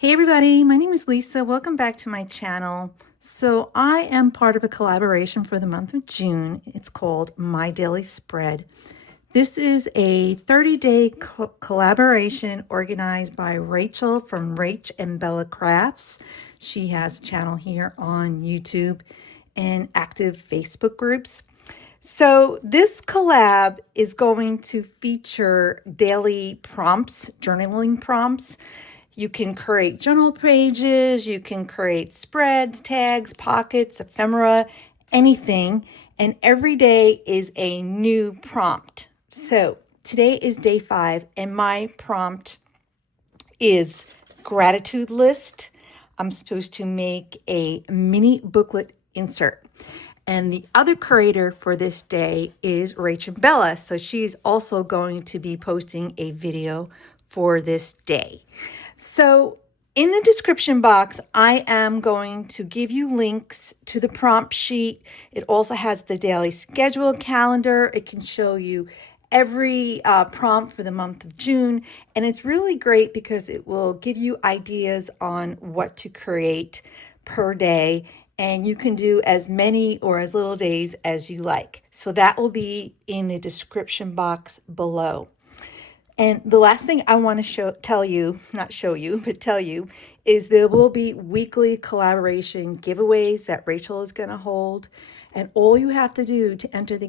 Hey everybody, my name is Lisa. Welcome back to my channel. So I am part of a collaboration for the month of June. It's called My Daily Spread. This is a 30-day collaboration organized by Rachel from Rach and Bella Crafts. She has a channel here on YouTube and active Facebook groups. So this collab is going to feature daily prompts, journaling prompts. You can create journal pages, you can create spreads, tags, pockets, ephemera, anything. And every day is a new prompt. So today is day 5, and my prompt is gratitude list. I'm supposed to make a mini booklet insert. And the other creator for this day is Rach and Bella. So she's also going to be posting a video for this day. So in the description box, I am going to give you links to the prompt sheet. It also has the daily schedule calendar. It can show you every prompt for the month of June. And it's really great because it will give you ideas on what to create per day. And you can do as many or as little days as you like. So that will be in the description box below. And the last thing I want to tell you is there will be weekly collaboration giveaways that Rachel is going to hold. And all you have to do to enter the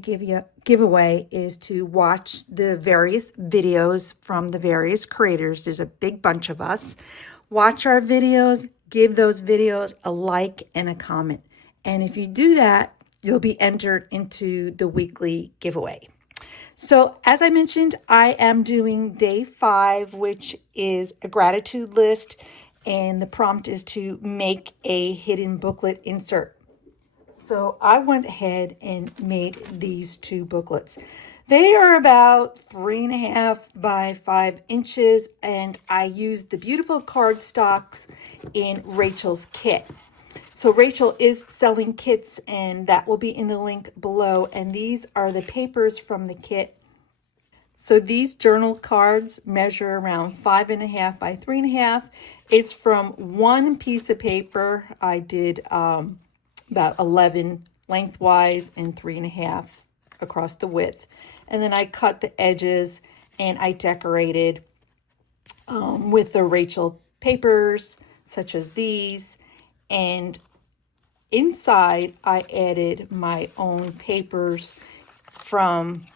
giveaway is to watch the various videos from the various creators. There's a big bunch of us. Watch our videos, give those videos a like and a comment. And if you do that, you'll be entered into the weekly giveaway. So as I mentioned, I am doing day 5, which is a gratitude list, and the prompt is to make a hidden booklet insert. So I went ahead and made these 2 booklets. They are about 3.5 by 5 inches, and I used the beautiful cardstocks in Rachel's kit. So Rachel is selling kits, and that will be in the link below. And these are the papers from the kit. So these journal cards measure around 5.5 by 3.5. It's from one piece of paper. I did about 11 lengthwise and 3.5 across the width. And then I cut the edges and I decorated with the Rachel papers, such as these. And inside, I added my own papers from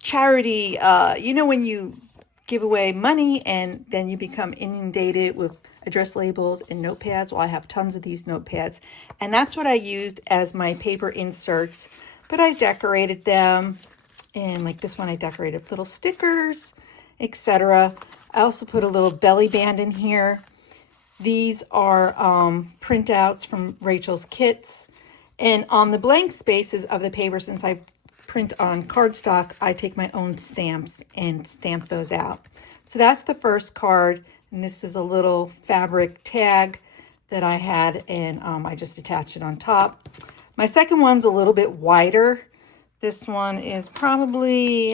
charity. When you give away money and then you become inundated with address labels and notepads. Well, I have tons of these notepads, and that's what I used as my paper inserts. But I decorated them, and like this one, I decorated with little stickers, etc. I also put a little belly band in here. These are printouts from Rachel's kits. And on the blank spaces of the paper, since I print on cardstock, I take my own stamps and stamp those out. So that's the first card. And this is a little fabric tag that I had, and I just attached it on top. My second one's a little bit wider. This one is probably,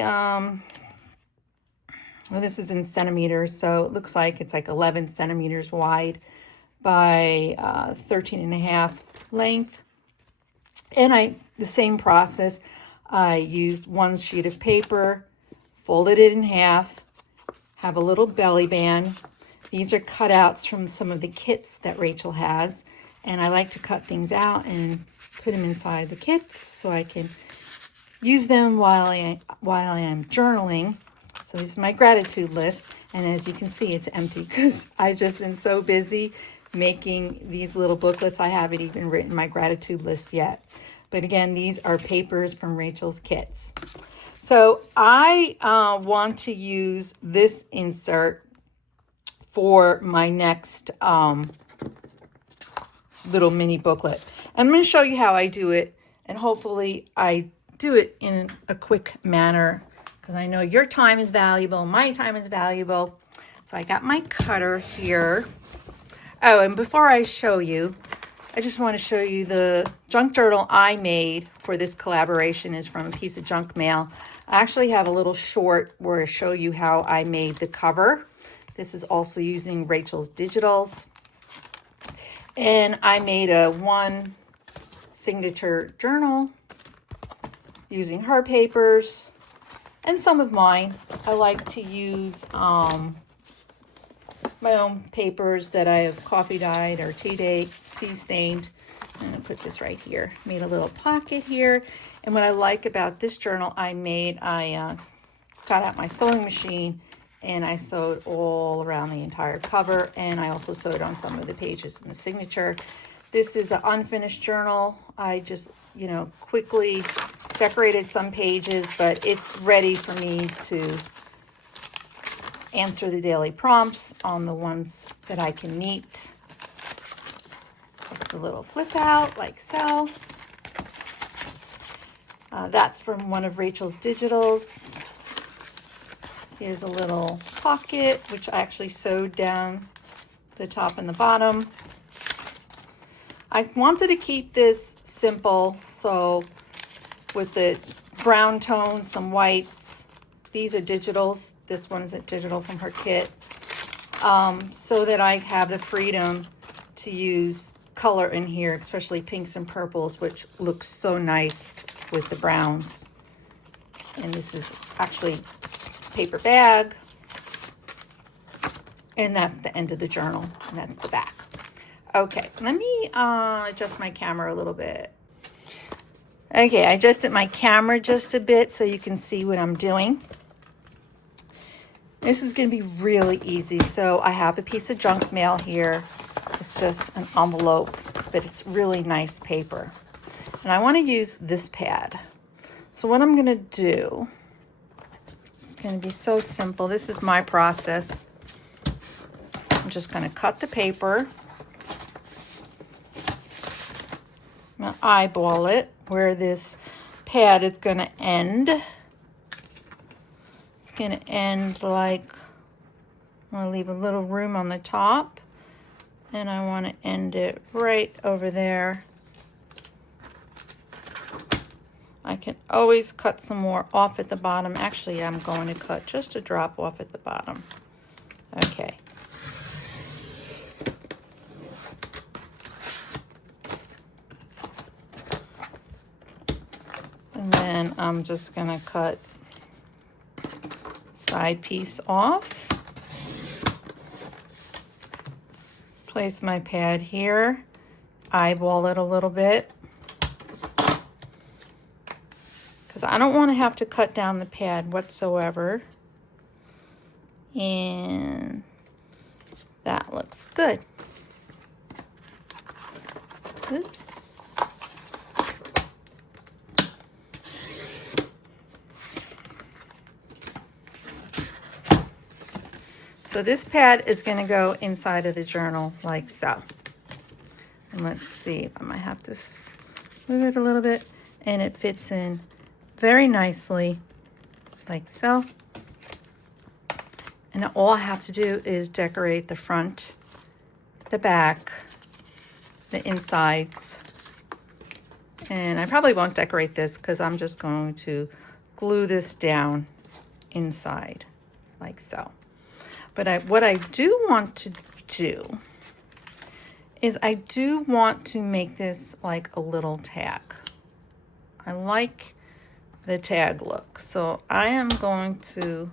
this is in centimeters, so it looks like it's like 11 centimeters wide by 13.5 length. And the same process, I used one sheet of paper, folded it in half, have a little belly band. These are cutouts from some of the kits that Rachel has, and I like to cut things out and put them inside the kits so I can use them while I am journaling. So this is my gratitude list, and as you can see, it's empty because I've just been so busy making these little booklets. I haven't even written my gratitude list yet. But again, these are papers from Rachel's kits. So I want to use this insert for my next little mini booklet. I'm going to show you how I do it, and hopefully I do it in a quick manner because I know your time is valuable, my time is valuable. So I got my cutter here. Oh, and before I show you, I just want to show you the junk journal I made for this collaboration is from a piece of junk mail. I actually have a little short where I show you how I made the cover. This is also using Rachel's Digitals. And I made a one signature journal using her papers and some of mine. I like to use my own papers that I have coffee dyed or tea stained. I'm going to put this right here. Made a little pocket here. And what I like about this journal I got out my sewing machine and I sewed all around the entire cover, and I also sewed on some of the pages in the signature. This is an unfinished journal. I just, quickly decorated some pages, but it's ready for me to answer the daily prompts on the ones that I can meet. Just a little flip out like so. That's from one of Rachel's Digitals. Here's a little pocket, which I actually sewed down the top and the bottom. I wanted to keep this simple, so with the brown tones, some whites. These are digitals. This one is a digital from her kit. So that I have the freedom to use color in here, especially pinks and purples, which looks so nice with the browns. And this is actually paper bag, and that's the end of the journal, and that's the back. Okay, let me adjust my camera a little bit. Okay, I adjusted my camera just a bit so you can see what I'm doing. This is going to be really easy. So I have a piece of junk mail here. It's just an envelope, but it's really nice paper. And I want to use this pad. So what I'm going to do, it's going to be so simple. This is my process. I'm just going to cut the paper. I'm going to eyeball it where this pad is going to end. It's going to end like, I'm going to leave a little room on the top, and I want to end it right over there. I can always cut some more off at the bottom. Actually, I'm going to cut just a drop off at the bottom. Okay. And then I'm just going to cut side piece off. Place my pad here. Eyeball it a little bit. Because I don't want to have to cut down the pad whatsoever. And that looks good. Oops. So this pad is going to go inside of the journal like so. And let's see, I might have to move it a little bit, and it fits in very nicely like so. And all I have to do is decorate the front, the back, the insides. And I probably won't decorate this because I'm just going to glue this down inside like so. But what I do want to do is I do want to make this like a little tag. I like the tag look. So I am going to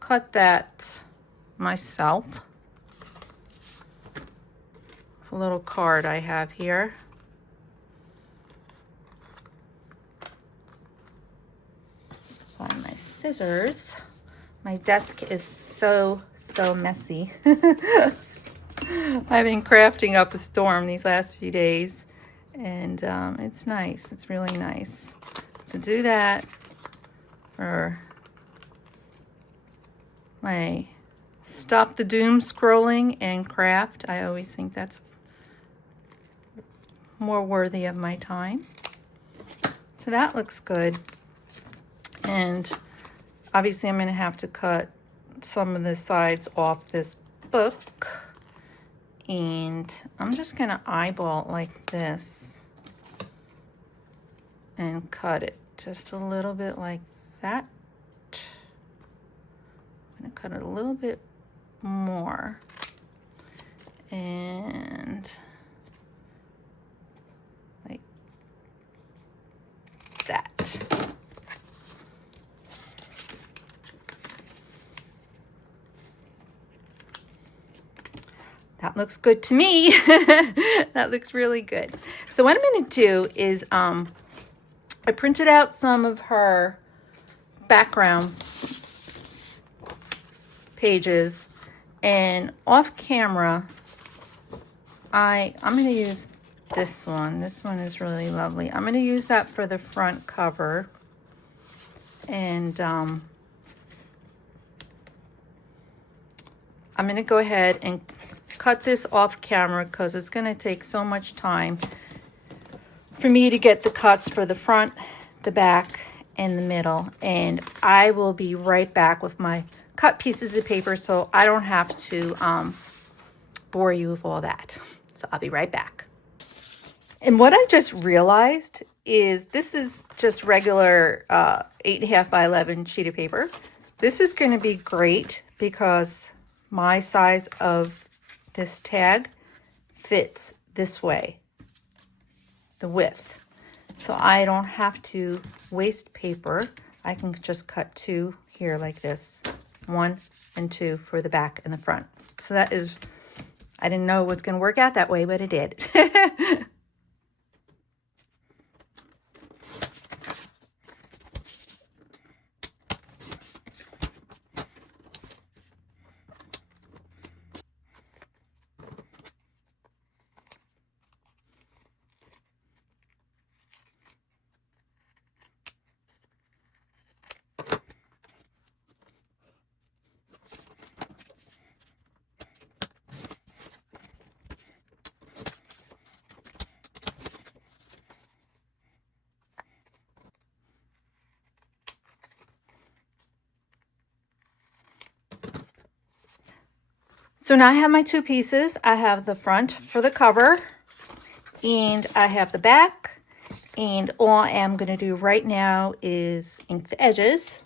cut that myself. A little card I have here. Find my scissors. My desk is so messy. I've been crafting up a storm these last few days, and it's nice. It's really nice to do that for my stop the doom scrolling and craft. I always think that's more worthy of my time. So that looks good. And obviously I'm going to have to cut some of the sides off this book. And I'm just going to eyeball it like this and cut it just a little bit like that I'm gonna cut it a little bit more. And like that. That looks good to me. That looks really good. So what I'm going to do is I printed out some of her background pages, and off camera I'm going to use this one. This one is really lovely. I'm going to use that for the front cover. And I'm going to go ahead and cut this off camera because it's going to take so much time for me to get the cuts for the front, the back, and the middle. And I will be right back with my cut pieces of paper so I don't have to bore you with all that. So I'll be right back. And what I just realized is this is just regular 8.5 by 11 sheet of paper. This is going to be great because my size of this tag fits this way, the width. So I don't have to waste paper. I can just cut two here like this, 1 and 2 for the back and the front. So that is, I didn't know it was going to work out that way, but it did. So now I have my two pieces. I have the front for the cover and I have the back. And all I am going to do right now is ink the edges.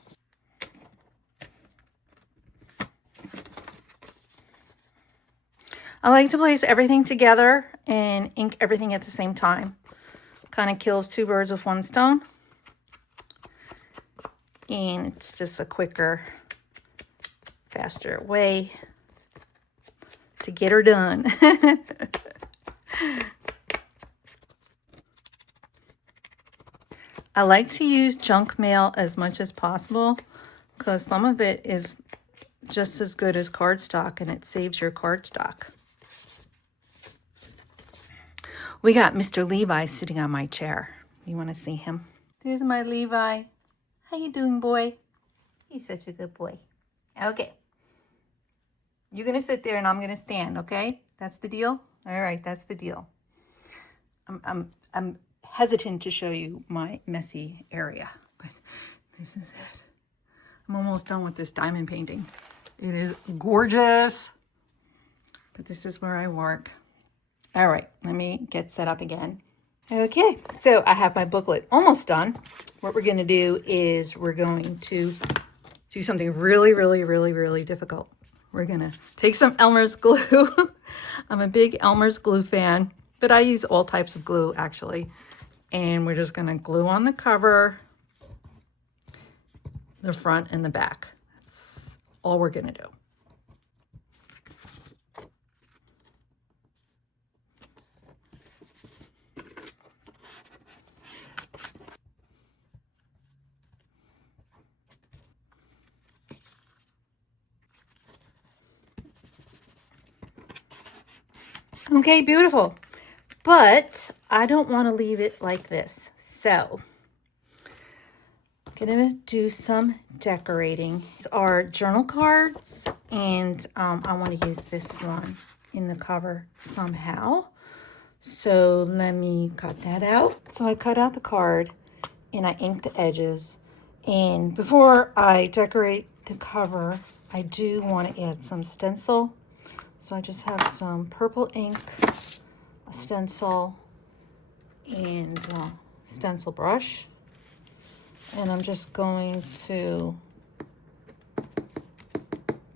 I like to place everything together and ink everything at the same time. Kind of kills two birds with one stone. And it's just a quicker, faster way to get her done. I like to use junk mail as much as possible because some of it is just as good as cardstock and it saves your cardstock. We got Mr. Levi sitting on my chair. You want to see him? There's my Levi. How you doing, boy? He's such a good boy. Okay. You're going to sit there and I'm going to stand, okay? That's the deal? All right, that's the deal. I'm hesitant to show you my messy area, but this is it. I'm almost done with this diamond painting. It is gorgeous, but this is where I work. All right, let me get set up again. Okay, so I have my booklet almost done. What we're going to do is we're going to do something really difficult. We're going to take some Elmer's glue. I'm a big Elmer's glue fan, but I use all types of glue actually. And we're just going to glue on the cover, the front and the back. That's all we're going to do. Okay, beautiful. But I don't want to leave it like this. So I'm going to do some decorating. It's our journal cards, and I want to use this one in the cover somehow. So let me cut that out. So I cut out the card and I ink the edges. And before I decorate the cover, I do want to add some stencil. So I just have some purple ink, a stencil, and a stencil brush. And I'm just going to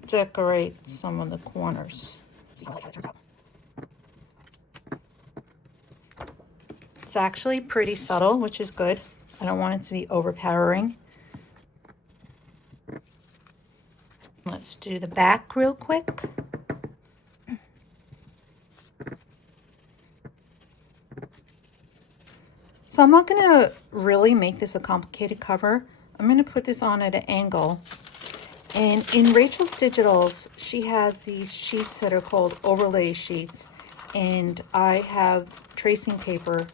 decorate some of the corners. See how that turns out. It's actually pretty subtle, which is good. I don't want it to be overpowering. Let's do the back real quick. So I'm not going to really make this a complicated cover. I'm going to put this on at an angle. And in Rachel's Digitals, she has these sheets that are called overlay sheets. And I have tracing paper,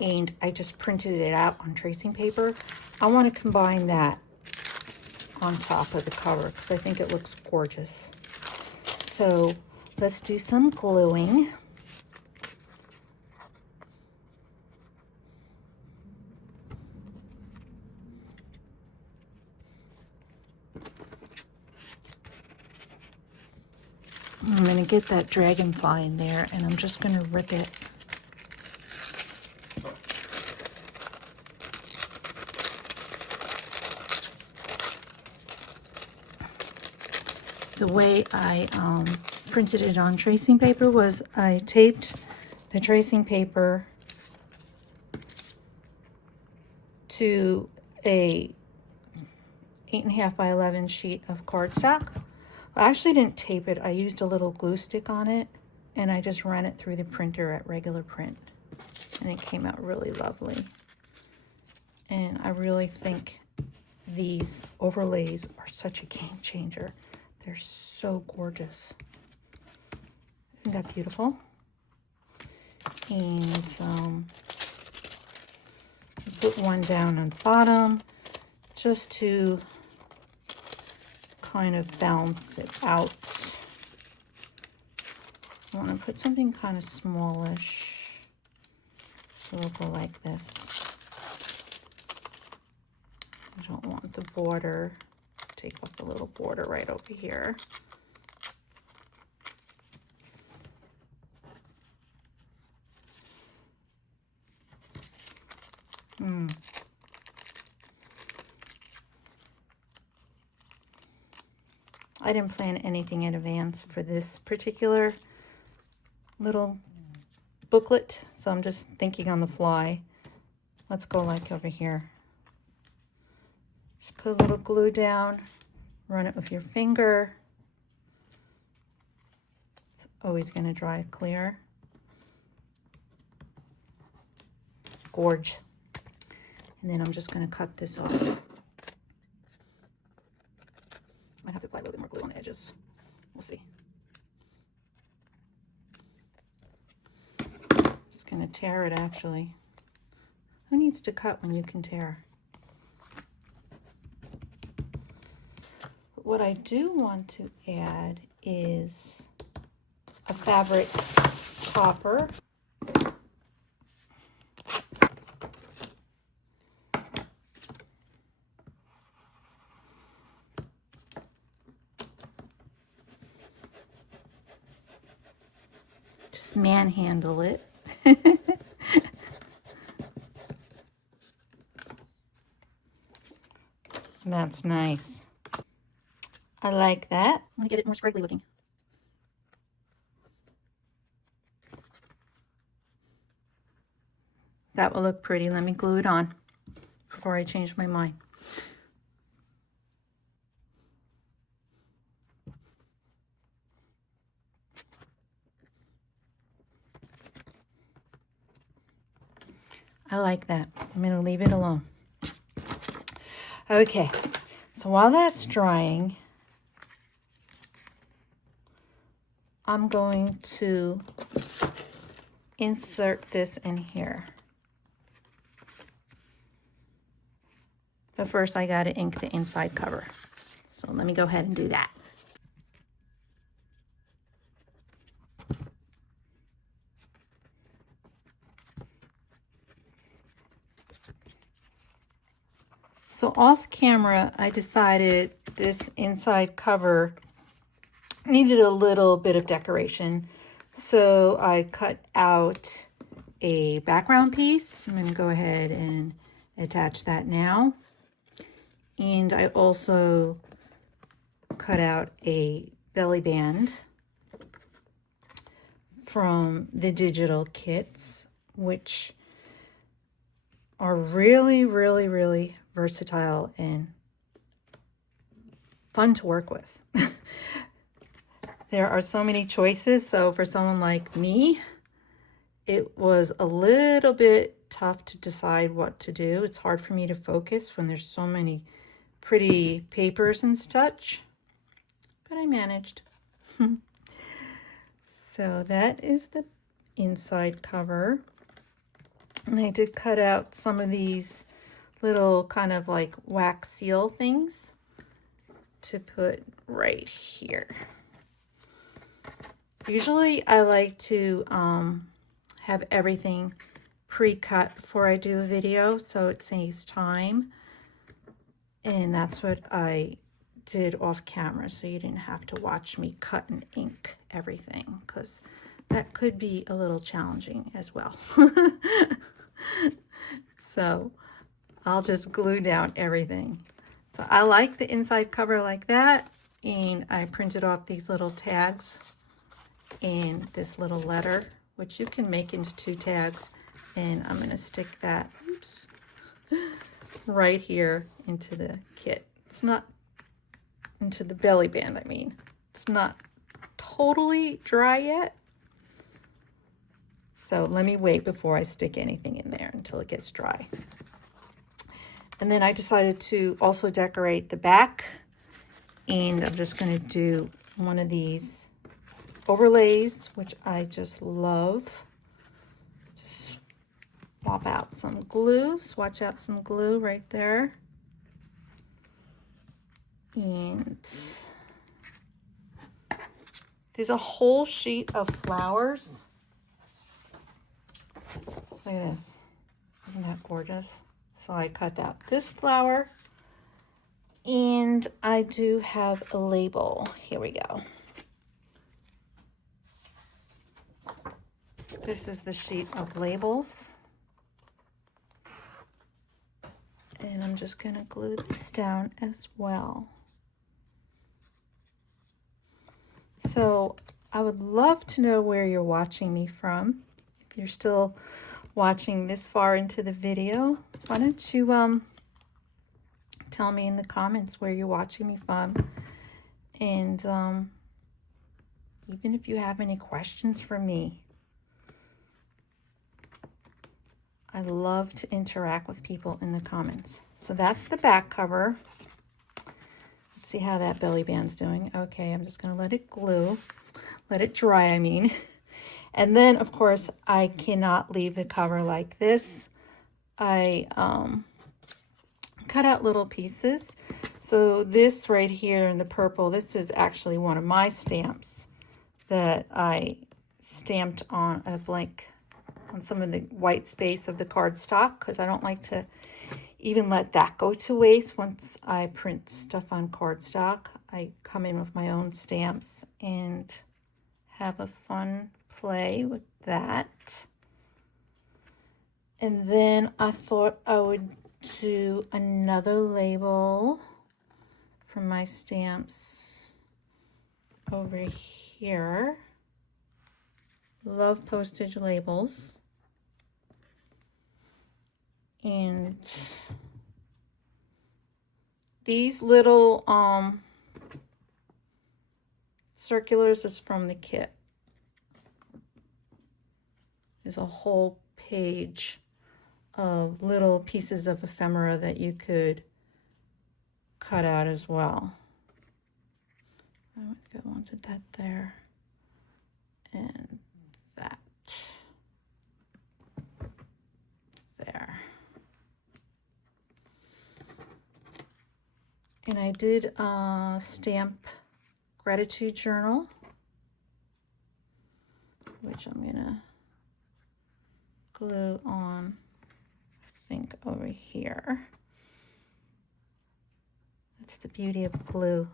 and I just printed it out on tracing paper. I want to combine that on top of the cover because I think it looks gorgeous. So let's do some gluing. I'm going to get that dragonfly in there, and I'm just going to rip it. The way I printed it on tracing paper was I taped the tracing paper to a 8.5 by 11 sheet of cardstock. I actually didn't tape it. I used a little glue stick on it, and I just ran it through the printer at regular print, and it came out really lovely. And I really think these overlays are such a game changer. They're so gorgeous. Isn't that beautiful? And put one down on the bottom just to kind of balance it out. I want to put something kind of smallish, so it'll go like this. I don't want the border. Take off the little border right over here. I didn't plan anything in advance for this particular little booklet, so I'm just thinking on the fly. Let's go like over here. Just put a little glue down, run it with your finger. It's always going to dry clear. Gorge. And then I'm just going to cut this off. Might have to apply a little bit more glue on the edges. We'll see. Just going to tear it actually. Who needs to cut when you can tear? What I do want to add is a fabric topper. Just manhandle it. That's nice. I like that. I'm gonna get it more sparkly looking. That will look pretty. Let me glue it on before I change my mind. I like that. I'm gonna leave it alone. Okay, so while that's drying, I'm going to insert this in here. But first I gotta ink the inside cover. So let me go ahead and do that. So off camera, I decided this inside cover needed a little bit of decoration. So I cut out a background piece. I'm gonna go ahead and attach that now. And I also cut out a belly band from the digital kits, which are really, really, really versatile and fun to work with. There are so many choices, so for someone like me, it was a little bit tough to decide what to do. It's hard for me to focus when there's so many pretty papers and such, but I managed. So that is the inside cover. And I did cut out some of these little kind of like wax seal things to put right here. Usually I like to have everything pre-cut before I do a video, so it saves time. And that's what I did off camera, so you didn't have to watch me cut and ink everything, because that could be a little challenging as well. So I'll just glue down everything. So I like the inside cover like that, and I printed off these little tags and this little letter, which you can make into 2 tags, and I'm going to stick that, oops, right here into the kit. It's not into the belly band, I mean. It's not totally dry yet, so let me wait before I stick anything in there until it gets dry. And then I decided to also decorate the back, and I'm just going to do one of these overlays, which I just love. Just swap out some glue, swatch out some glue right there. And there's a whole sheet of flowers. Look at this. Isn't that gorgeous? So I cut out this flower, and I do have a label. Here we go. This is the sheet of labels. And I'm just going to glue this down as well. So I would love to know where you're watching me from. If you're still watching this far into the video, why don't you tell me in the comments where you're watching me from. And even if you have any questions for me. I love to interact with people in the comments. So that's the back cover. Let's see how that belly band's doing. Okay, I'm just going to let it glue. Let it dry, I mean. And then, of course, I cannot leave the cover like this. I cut out little pieces. So this right here in the purple, this is actually one of my stamps that I stamped on a blank, on some of the white space of the cardstock, because I don't like to even let that go to waste. Once I print stuff on cardstock, I come in with my own stamps and have a fun play with that. And then I thought I would do another label for my stamps over here. Love postage labels. And these little circulars is from the kit. There's a whole page of little pieces of ephemera that you could cut out as well. I wanted that there and that there. And I did stamp gratitude journal, which I'm gonna glue on, I think, over here. That's the beauty of glue.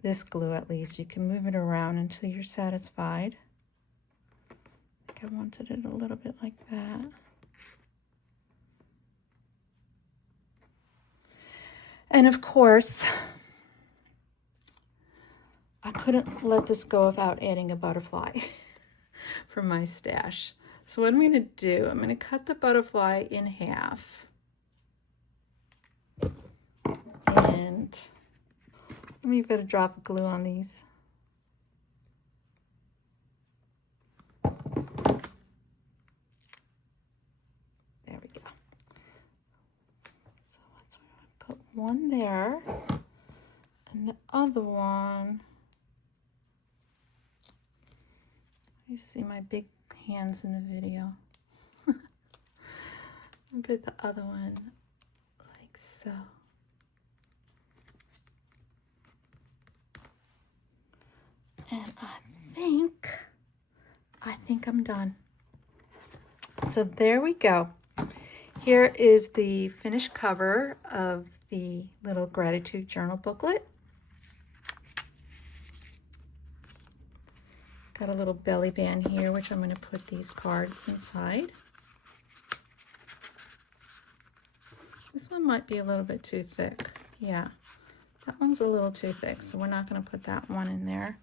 This glue, at least, you can move it around until you're satisfied. I think I wanted it a little bit like that. And of course, I couldn't let this go without adding a butterfly for my stash. So what I'm going to do, I'm going to cut the butterfly in half. And let me put a drop of glue on these. There we go. So let's put one there, and the other one. You see my big hands in the video. I'll put the other one like so. And I think I'm done. So there we go. Here is the finished cover of the little gratitude journal booklet. Got a little belly band here, which I'm going to put these cards inside. This one might be a little bit too thick. Yeah, that one's a little too thick, so we're not going to put that one in there.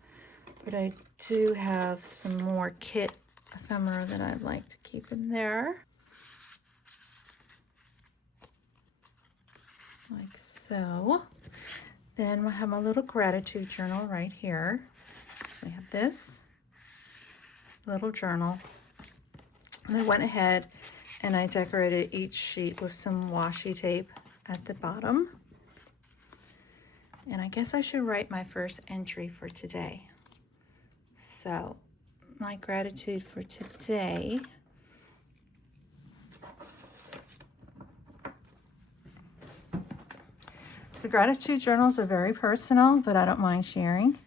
But I do have some more kit ephemera that I'd like to keep in there. Like so. Then we'll have my little gratitude journal right here. So I have this little journal. And I went ahead and I decorated each sheet with some washi tape at the bottom. And I guess I should write my first entry for today. So my gratitude for today . So gratitude journals are very personal, but I don't mind sharing.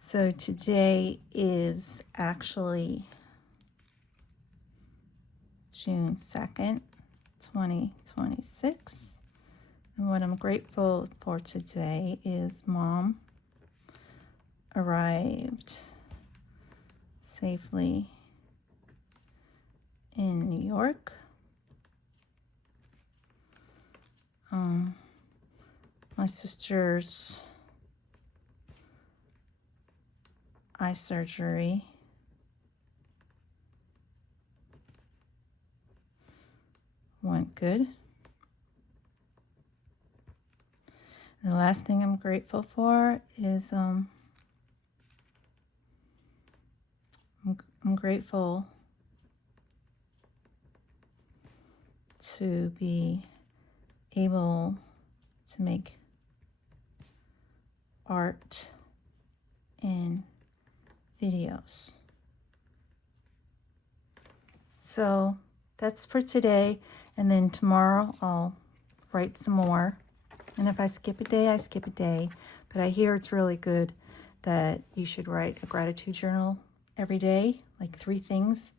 So today is actually June 2nd, 2026. And what I'm grateful for today is Mom arrived safely in New York. My sister's eye surgery went good. And the last thing I'm grateful for is I'm grateful to be able to make art and videos. So that's for today, and then tomorrow I'll write some more. And if I skip a day, I skip a day. But I hear it's really good that you should write a gratitude journal every day, like 3 things.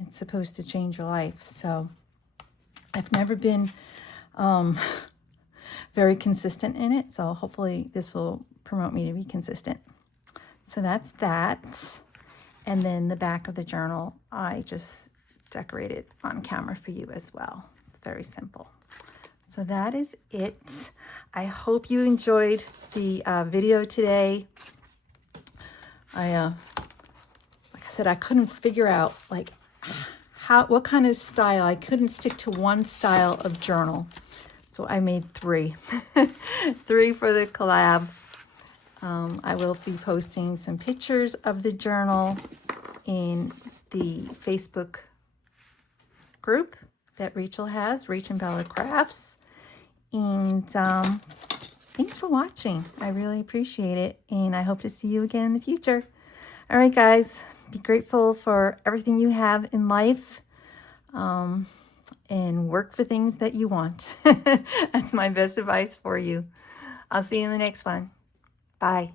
It's supposed to change your life. So I've never been very consistent in it, so hopefully this will promote me to be consistent. So that's that. And then the back of the journal, I just decorated on camera for you as well. It's very simple. So that is it. I hope you enjoyed the video today. Like I said, I couldn't figure out like what kind of style. I couldn't stick to one style of journal. So I made 3. 3 for the collab. I will be posting some pictures of the journal in the Facebook group that Rachel has, Rach and Bella Crafts. And thanks for watching. I really appreciate it. And I hope to see you again in the future. All right, guys, be grateful for everything you have in life. And work for things that you want. That's my best advice for you. I'll see you in the next one. Bye.